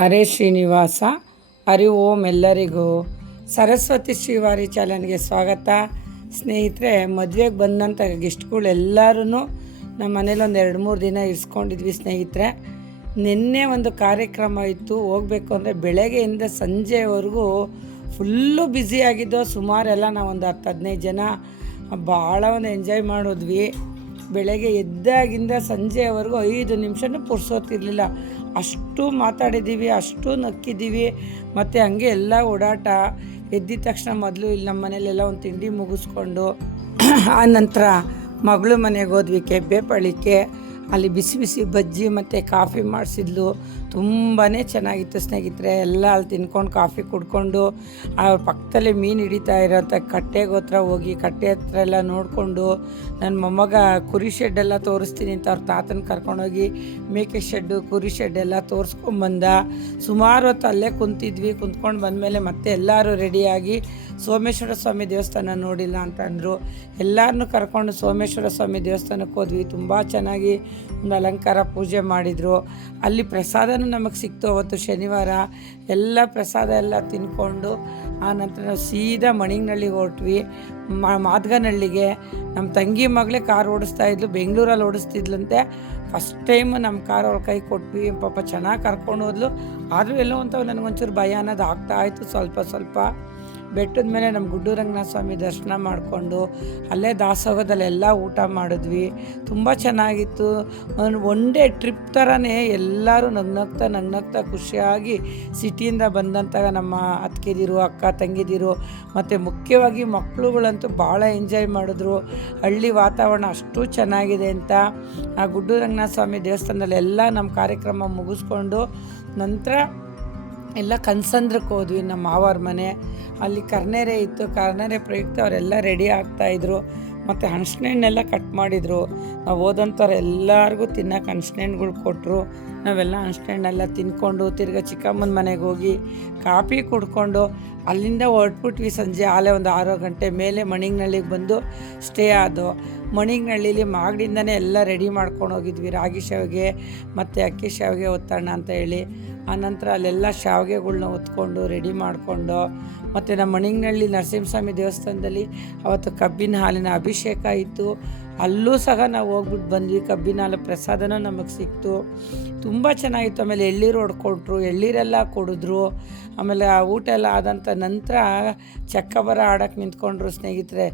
ಹರೇ ಶ್ರೀನಿವಾಸ. ಹರಿ ಓಂ. ಎಲ್ಲರಿಗೂ ಸರಸ್ವತಿ ಶ್ರೀವಾರಿ ಚಾನಲ್ಗೆ ಸ್ವಾಗತ. ಸ್ನೇಹಿತರೆ, ಮದುವೆಗೆ ಬಂದಂಥ ಗೆಸ್ಟ್ಗಳು ಎಲ್ಲರೂ ನಮ್ಮ ಮನೇಲಿ ಒಂದು 2-3 ದಿನ ಇರಿಸ್ಕೊಂಡಿದ್ವಿ ಸ್ನೇಹಿತರೆ. ನಿನ್ನೆ ಒಂದು ಕಾರ್ಯಕ್ರಮ ಇತ್ತು, ಹೋಗಬೇಕು ಅಂದರೆ ಬೆಳಗ್ಗೆಯಿಂದ ಸಂಜೆವರೆಗೂ ಫುಲ್ಲು ಬ್ಯುಸಿಯಾಗಿದ್ದೋ. ಸುಮಾರೆಲ್ಲ ನಾವೊಂದು 10-15 ಜನ ಭಾಳ ಒಂದು ಎಂಜಾಯ್ ಮಾಡಿದ್ವಿ. ಬೆಳಗ್ಗೆ ಎದ್ದಾಗಿಂದ ಸಂಜೆವರೆಗೂ 5 ನಿಮಿಷನೂ ಪುರ್ಸೋತಿರ್ಲಿಲ್ಲ, ಅಷ್ಟು ಮಾತಾಡಿದ್ದೀವಿ, ಅಷ್ಟು ನಕ್ಕಿದ್ದೀವಿ. ಮತ್ತು ಹಂಗೆ ಎಲ್ಲ ಓಡಾಟ. ಎದ್ದಿದ ತಕ್ಷಣ ಮೊದಲು ಇಲ್ಲಿ ನಮ್ಮ ಮನೇಲೆಲ್ಲ ಒಂದು ತಿಂಡಿ ಮುಗಿಸ್ಕೊಂಡು ಆ ನಂತರ ಮಗಳು ಮನೆಗೆ ಹೋದ್ವಿ. ಕೆಬ್ಬೆಪಳಿಕೆ ಅಲ್ಲಿ ಬಿಸಿ ಬಿಸಿ ಬಜ್ಜಿ ಮತ್ತು ಕಾಫಿ ಮಾಡಿಸಿದ್ಲು. ತುಂಬಾ ಚೆನ್ನಾಗಿತ್ತು ಸ್ನೇಹಿತರೆ. ಎಲ್ಲ ಅಲ್ಲಿ ತಿನ್ಕೊಂಡು ಕಾಫಿ ಕುಡ್ಕೊಂಡು ಅವ್ರ ಪಕ್ಕದಲ್ಲೇ ಮೀನು ಹಿಡಿತಾ ಇರೋಂಥ ಕಟ್ಟೆಗೆ ಹತ್ರ ಹೋಗಿ ಕಟ್ಟೆ ಹತ್ರ ಎಲ್ಲ ನೋಡಿಕೊಂಡು, ನನ್ನ ಮೊಮ್ಮಗ ಕುರಿ ಶೆಡ್ಡೆಲ್ಲ ತೋರಿಸ್ತೀನಿ ಅಂತ ಅವ್ರ ತಾತನ ಕರ್ಕೊಂಡೋಗಿ ಮೇಕೆ ಶೆಡ್ಡು, ಕುರಿ ಶೆಡ್ಡೆಲ್ಲ ತೋರಿಸ್ಕೊಂಬಂದ. ಸುಮಾರು ಹೊತ್ತು ಅಲ್ಲೇ ಕುಂತ್ಕೊಂಡು ಬಂದಮೇಲೆ ಮತ್ತೆ ಎಲ್ಲರೂ ರೆಡಿಯಾಗಿ ಸೋಮೇಶ್ವರ ಸ್ವಾಮಿ ದೇವಸ್ಥಾನ ನೋಡಿಲ್ಲ ಅಂತ ಅಂದರು. ಎಲ್ಲರನ್ನೂ ಕರ್ಕೊಂಡು ಸೋಮೇಶ್ವರ ಸ್ವಾಮಿ ದೇವಸ್ಥಾನಕ್ಕೆ ಹೋದ್ವಿ. ತುಂಬ ಚೆನ್ನಾಗಿ ಒಂದು ಅಲಂಕಾರ ಪೂಜೆ ಮಾಡಿದರು. ಅಲ್ಲಿ ಪ್ರಸಾದನೂ ನಮಗೆ ಸಿಕ್ತು. ಅವತ್ತು ಶನಿವಾರ ಎಲ್ಲ ಪ್ರಸಾದ ಎಲ್ಲ ತಿನ್ಕೊಂಡು ಆನಂತರ ನಾವು ಸೀದಾ ಮಣಿಗ್ನಳ್ಳಿಗೆ ಹೊರಟ್ವಿ. ಮಾದ್ಗನಹಳ್ಳಿಗೆ ನಮ್ಮ ತಂಗಿ ಮಗಳೇ ಕಾರ್ ಓಡಿಸ್ತಾಯಿದ್ಲು, ಬೆಂಗಳೂರಲ್ಲಿ ಓಡಿಸ್ತಿದ್ಲಂತೆ. ಫಸ್ಟ್ ಟೈಮು ನಮ್ಮ ಕಾರ್ ಅವ್ರ ಕೈ ಕೊಟ್ವಿ. ಪಾಪ ಚೆನ್ನಾಗಿ ಕರ್ಕೊಂಡು ಹೋದ್ಲು. ಆದರೂ ಎಲ್ಲೋ ಅಂತ ನನಗೊಂಚೂರು ಭಯ ಅನ್ನೋದು ಆಗ್ತಾಯಿತ್ತು ಸ್ವಲ್ಪ. ಬೆಟ್ಟದ ಮೇಲೆ ನಮ್ಮ ಗುಡ್ಡು ರಂಗನಾಥ ಸ್ವಾಮಿ ದರ್ಶನ ಮಾಡಿಕೊಂಡು ಅಲ್ಲೇ ದಾಸೋಹದಲ್ಲೆಲ್ಲ ಊಟ ಮಾಡಿದ್ವಿ. ತುಂಬ ಚೆನ್ನಾಗಿತ್ತು. ಒನ್ ಡೇ ಟ್ರಿಪ್ ಥರನೇ ಎಲ್ಲರೂ ನಗ್ನಗ್ತಾ ಖುಷಿಯಾಗಿ ಸಿಟಿಯಿಂದ ಬಂದಂಥ ನಮ್ಮ ಅತ್ತಿಗೆದಿರು, ಅಕ್ಕ ತಂಗಿದಿರು ಮತ್ತು ಮುಖ್ಯವಾಗಿ ಮಕ್ಕಳುಗಳಂತೂ ಭಾಳ ಎಂಜಾಯ್ ಮಾಡಿದ್ರು. ಹಳ್ಳಿ ವಾತಾವರಣ ಅಷ್ಟು ಚೆನ್ನಾಗಿದೆ ಅಂತ ಆ ಗುಡ್ಡು ರಂಗನಾಥ ಸ್ವಾಮಿ ದೇವಸ್ಥಾನದಲ್ಲಿ ಎಲ್ಲ ನಮ್ಮ ಕಾರ್ಯಕ್ರಮ ಮುಗಿಸ್ಕೊಂಡು ನಂತರ ಎಲ್ಲ ಕನ್ಸಂದ್ರಕ್ಕೆ ಹೋದ್ವಿ. ನಮ್ಮ ಮಾವರ ಮನೆ ಅಲ್ಲಿ ಕರ್ನೆರೆ ಇತ್ತು. ಕರ್ನೆರೆ ಪ್ರಯುಕ್ತ ಅವರೆಲ್ಲ ರೆಡಿ ಆಗ್ತಾಯಿದ್ರು. ಮತ್ತು ಹಣ್ಣೆಲ್ಲ ಕಟ್ ಮಾಡಿದರು. ನಾವು ಹೋದಂಥವ್ರು ಎಲ್ಲರಿಗೂ ತಿನ್ನೋಕೆ ಹಣ್ಣುಗಳು ಕೊಟ್ಟರು. ನಾವೆಲ್ಲ ಹಣ್ಣೆಲ್ಲ ತಿನ್ಕೊಂಡು ತಿರ್ಗಿ ಚಿಕ್ಕಮ್ಮನ ಮನೆಗೆ ಹೋಗಿ ಕಾಫಿ ಕುಡ್ಕೊಂಡು ಅಲ್ಲಿಂದ ಹೊರಟ್ಬಿಟ್ವಿ. ಸಂಜೆ ಆಲೆ ಒಂದು 6 ಗಂಟೆ ಮೇಲೆ ಮಣಿಗ್ನಳ್ಳಿಗೆ ಬಂದು ಸ್ಟೇ ಆದೋ. ಮಣಿಗ್ನಳ್ಳಿಲಿ ಮಾಗಡಿಂದನೇ ಎಲ್ಲ ರೆಡಿ ಮಾಡ್ಕೊಂಡು ಹೋಗಿದ್ವಿ. ರಾಗಿ ಶಾವಿಗೆ ಮತ್ತು ಅಕ್ಕಿ ಶಾವಿಗೆ ಒತ್ತೋಣ ಅಂತ ಹೇಳಿ. ಆನಂತರ ಅಲ್ಲೆಲ್ಲ ಶಾವಿಗೆಗಳ್ನ ಹೊತ್ಕೊಂಡು ರೆಡಿ ಮಾಡಿಕೊಂಡು ಮತ್ತು ನಮ್ಮ ಮಣಿಗ್ನಳ್ಳಿ ನರಸಿಂಹಸ್ವಾಮಿ ದೇವಸ್ಥಾನದಲ್ಲಿ ಅವತ್ತು ಕಬ್ಬಿನ ಹಾಲಿನ ಅಭಿಷೇಕ ಇತ್ತು. ಅಲ್ಲೂ ಸಹ ನಾವು ಹೋಗ್ಬಿಟ್ಟು ಬಂದ್ವಿ. ಕಬ್ಬಿನ ಹಾಲು ಪ್ರಸಾದನೂ ನಮಗೆ ಸಿಕ್ತು. ತುಂಬ ಚೆನ್ನಾಗಿತ್ತು. ಆಮೇಲೆ ಎಳ್ಳೀರು ಹೊಡ್ಕೊಟ್ರು, ಎಳ್ಳೀರೆಲ್ಲ ಕೊಡಿದ್ರು. ಆಮೇಲೆ ಆ ಊಟ ಎಲ್ಲ ಆದಂಥ ನಂತರ ಚಕ್ಕಬರ ಆಡೋಕ್ಕೆ ನಿಂತ್ಕೊಂಡ್ರು ಸ್ನೇಹಿತರೆ.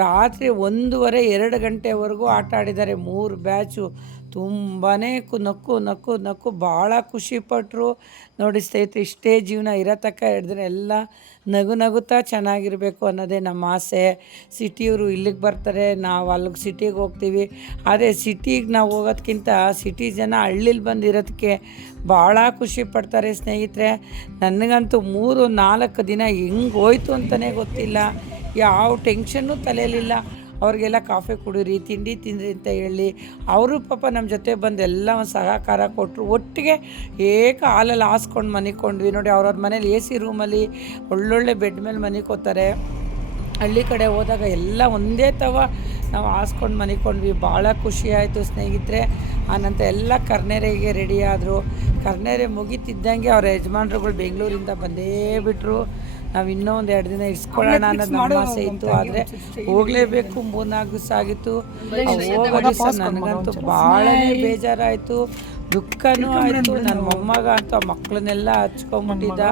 ರಾತ್ರಿ 1:30-2 ಗಂಟೆವರೆಗೂ ಆಟ ಆಡಿದ್ದಾರೆ 3 ಬ್ಯಾಚು. ತುಂಬಾ ನಕ್ಕು ಭಾಳ ಖುಷಿಪಟ್ಟರು. ನೋಡಿ ಸ್ನೇಹಿತರೆ, ಇಷ್ಟೇ ಜೀವನ ಇರೋ ತಕ್ಕ ಹಿಡಿದ್ರೆ ಎಲ್ಲ ನಗುತ್ತಾ ಚೆನ್ನಾಗಿರಬೇಕು ಅನ್ನೋದೇ ನಮ್ಮ ಆಸೆ. ಸಿಟಿಯವರು ಇಲ್ಲಿಗೆ ಬರ್ತಾರೆ, ನಾವು ಅಲ್ಲಿಗೆ ಸಿಟಿಗೆ ಹೋಗ್ತೀವಿ. ಆದರೆ ಸಿಟಿಗೆ ನಾವು ಹೋಗೋದಕ್ಕಿಂತ ಸಿಟಿ ಜನ ಹಳ್ಳಿಲಿ ಬಂದಿರೋದಕ್ಕೆ ಭಾಳ ಖುಷಿ ಪಡ್ತಾರೆ ಸ್ನೇಹಿತರೆ. ನನಗಂತೂ 3-4 ದಿನ ಹೆಂಗೆ ಹೋಯ್ತು ಅಂತಲೇ ಗೊತ್ತಿಲ್ಲ. ಯಾವ ಟೆನ್ಷನ್ನು ತಲೆಯಲ್ಲಿಲ್ಲ. ಅವ್ರಿಗೆಲ್ಲ ಕಾಫಿ ಕುಡೀರಿ, ತಿಂಡಿ ತಿಂದ್ರಿ ಅಂತ ಹೇಳಿ ಅವರು ಪಾಪ ನಮ್ಮ ಜೊತೆ ಬಂದು ಎಲ್ಲ ಒಂದು ಸಹಕಾರ ಕೊಟ್ಟರು. ಒಟ್ಟಿಗೆ ಹಾಲಲ್ಲಿ ಹಾಸ್ಕೊಂಡು ಮನಿಕೊಂಡ್ವಿ. ನೋಡಿ, ಅವ್ರವ್ರ ಮನೇಲಿ AC ರೂಮಲ್ಲಿ ಒಳ್ಳೊಳ್ಳೆ ಬೆಡ್ ಮೇಲೆ ಮನಿಕೋತಾರೆ. ಹಳ್ಳಿ ಕಡೆ ಹೋದಾಗ ಎಲ್ಲ ಒಂದೇ ನಾವು ಹಾಸ್ಕೊಂಡು ಮನಿಕೊಂಡ್ವಿ. ಭಾಳ ಖುಷಿ ಆಯಿತು ಸ್ನೇಹಿತರೆ. ಆನಂತರ ಎಲ್ಲ ಕರ್ನೆರೆಗೆ ರೆಡಿ ಆದರು. ಕರ್ನೆರೆ ಮುಗಿತಿದ್ದಂಗೆ ಅವ್ರ ಯಜಮಾನ್ರುಗಳು ಬೆಂಗಳೂರಿಂದ ಬಂದೇ ಬಿಟ್ಟರು. ನಾವು ಇನ್ನೂ ಒಂದು 2 ದಿನ ಇರಿಸ್ಕೊಳ್ಳೋಣ ಅನ್ನೋದು ನಮ್ಮ ಆಸೆ ಇತ್ತು. ಆದರೆ ಹೋಗಲೇಬೇಕು. 3-4 ದಿವಸ ಆಗಿತ್ತು. ಹೋಗೋ ದಿವಸ ನನಗಂತೂ ಭಾಳನೇ ಬೇಜಾರಾಯಿತು, ದುಃಖನೂ ಆಯಿತು. ನನ್ನ ಮೊಮ್ಮಗ ಅಂತ ಮಕ್ಕಳನ್ನೆಲ್ಲ ಹಚ್ಕೊಂಬಿಟ್ಟಿದ್ದ.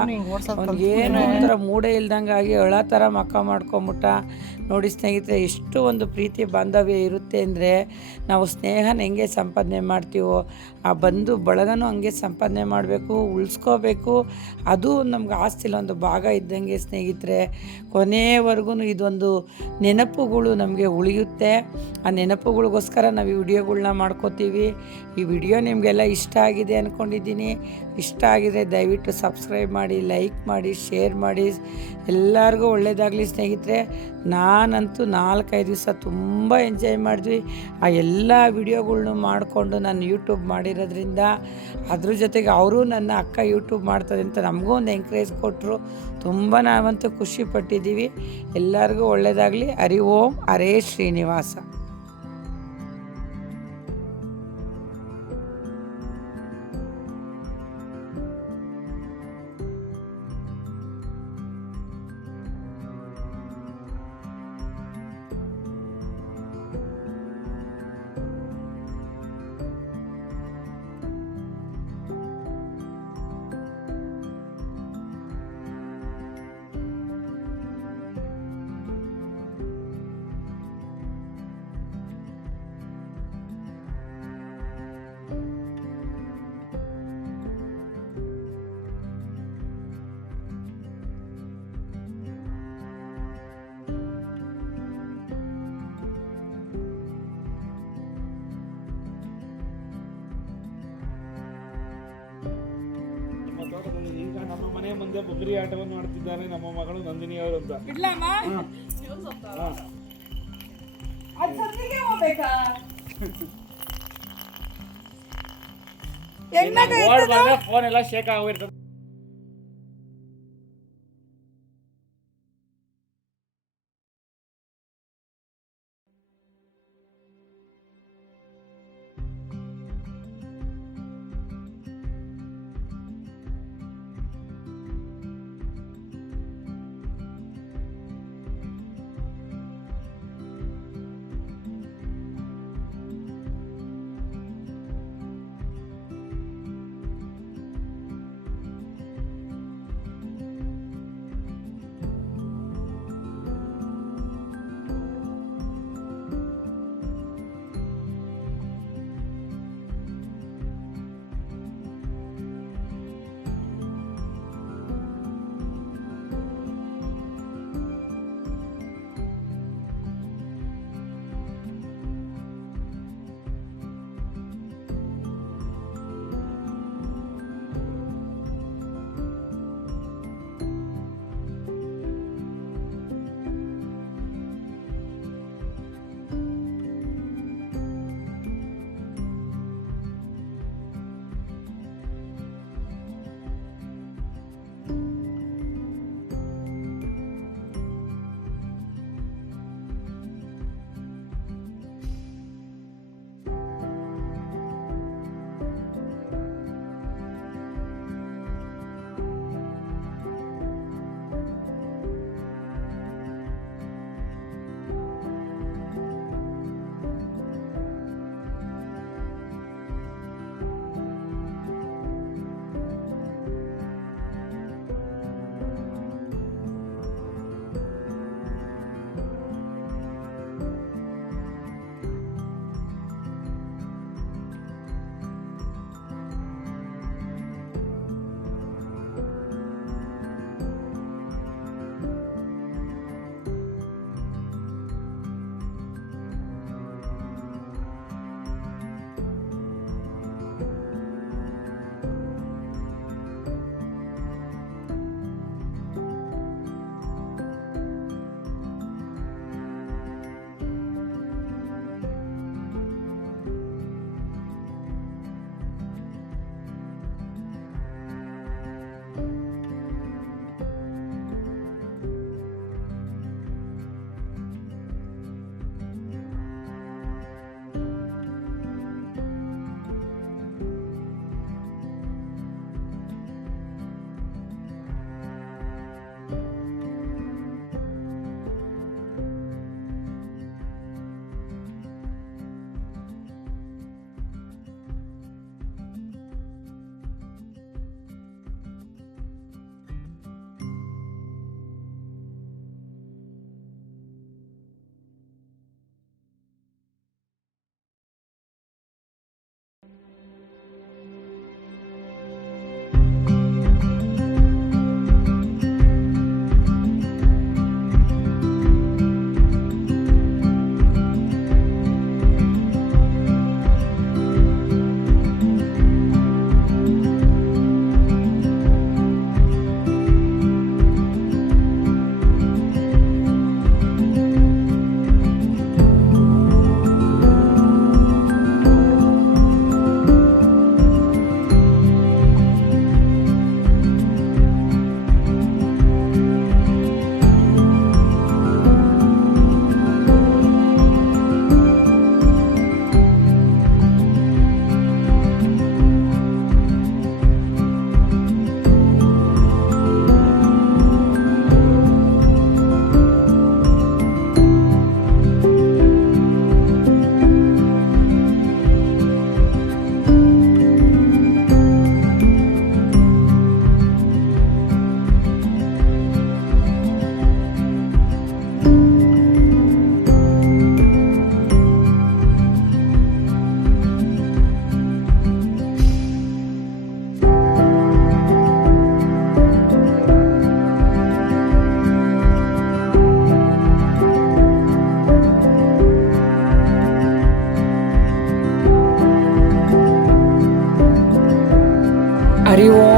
ಅವ್ನಿಗೇನು ಒಂಥರ ಮೂಡೇ ಇಲ್ದಂಗೆ ಆಗಿ ಅಳ ಥರ ಮಕ್ಕ ಮಾಡ್ಕೊಂಬಿಟ್ಟ. ನೋಡಿ ಸ್ನೇಹಿತರೆ, ಎಷ್ಟು ಒಂದು ಪ್ರೀತಿ ಬಾಂಧವ್ಯ ಇರುತ್ತೆ ಅಂದರೆ ನಾವು ಸ್ನೇಹನ ಹೆಂಗೆ ಸಂಪಾದನೆ ಮಾಡ್ತೀವೋ ಆ ಬಂಧು ಬಳಗನೂ ಹಂಗೆ ಸಂಪಾದನೆ ಮಾಡಬೇಕು, ಉಳಿಸ್ಕೋಬೇಕು. ಅದು ನಮ್ಗೆ ಆಸ್ತಿಲ ಒಂದು ಭಾಗ ಇದ್ದಂಗೆ ಸ್ನೇಹಿತರೆ. ಕೊನೆಯವರೆಗೂ ಇದೊಂದು ನೆನಪುಗಳು ನಮಗೆ ಉಳಿಯುತ್ತೆ. ಆ ನೆನಪುಗಳಿಗೋಸ್ಕರ ನಾವು ಈ ವಿಡಿಯೋಗಳ್ನ ಮಾಡ್ಕೋತೀವಿ. ಈ ವಿಡಿಯೋ ನಿಮಗೆಲ್ಲ ಇಷ್ಟ ಆಗಿದೆ ಅಂದ್ಕೊಂಡಿದ್ದೀನಿ. ಇಷ್ಟ ಆಗಿದರೆ ದಯವಿಟ್ಟು ಸಬ್ಸ್ಕ್ರೈಬ್ ಮಾಡಿ, ಲೈಕ್ ಮಾಡಿ, ಶೇರ್ ಮಾಡಿ. ಎಲ್ಲರಿಗೂ ಒಳ್ಳೆಯದಾಗಲಿ ಸ್ನೇಹಿತರೆ. ನಾನಂತೂ 4-5 ದಿವಸ ತುಂಬ ಎಂಜಾಯ್ ಮಾಡಿದ್ವಿ. ಆ ಎಲ್ಲ ವಿಡಿಯೋಗಳ್ನು ಮಾಡಿಕೊಂಡು ನಾನು ಯೂಟ್ಯೂಬ್ ಮಾಡಿರೋದ್ರಿಂದ ಅದ್ರ ಜೊತೆಗೆ ಅವರು ನನ್ನ ಅಕ್ಕ ಯೂಟ್ಯೂಬ್ ಮಾಡ್ತದೆ ಅಂತ ನಮಗೂ ಒಂದು ಎಂಕರೇಜ್ ಕೊಟ್ಟರು. ತುಂಬ ನಾವಂತೂ ಖುಷಿ ಪಟ್ಟಿದ್ದೀವಿ. ಎಲ್ಲರಿಗೂ ಒಳ್ಳೆಯದಾಗಲಿ. ಹರಿ ಓಂ. ಹರೇ ಶ್ರೀನಿವಾಸ. ಈಗ ನಮ್ಮ ಮನೆ ಮುಂದೆ ಬುಗುರಿ ಆಟವನ್ನು ಆಡ್ತಿದ್ದಾರೆ ನಮ್ಮ ಮಗಳು ನಂದಿನಿ ಅವರು ಅಂತ. ಫೋನ್ ಎಲ್ಲ ಶೇಕ್ ಆಗೋಗಿರ್ತದೆ.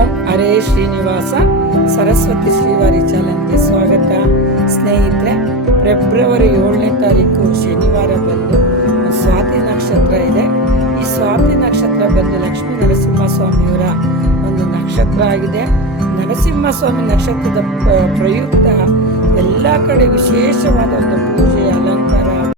ಓಂ ಹರೇ ಶ್ರೀನಿವಾಸ ಸರಸ್ವತಿ ಶ್ರೀವಾರಿ ಚಾನಲ್ಗೆ ಸ್ವಾಗತ. ಸ್ನೇಹಿತರೆ, ಫೆಬ್ರವರಿ 7ನೇ ತಾರೀಕು ಶನಿವಾರ ಬಂದು ಸ್ವಾತಿ ನಕ್ಷತ್ರ ಇದೆ. ಈ ಸ್ವಾತಿ ನಕ್ಷತ್ರ ಬಂದು ಲಕ್ಷ್ಮೀ ನರಸಿಂಹಸ್ವಾಮಿಯವರ ಒಂದು ನಕ್ಷತ್ರ ಆಗಿದೆ. ನರಸಿಂಹಸ್ವಾಮಿ ನಕ್ಷತ್ರದ ಪ್ರಯುಕ್ತ ಎಲ್ಲ ಕಡೆ ವಿಶೇಷವಾದ ಒಂದು ಪೂಜೆಯ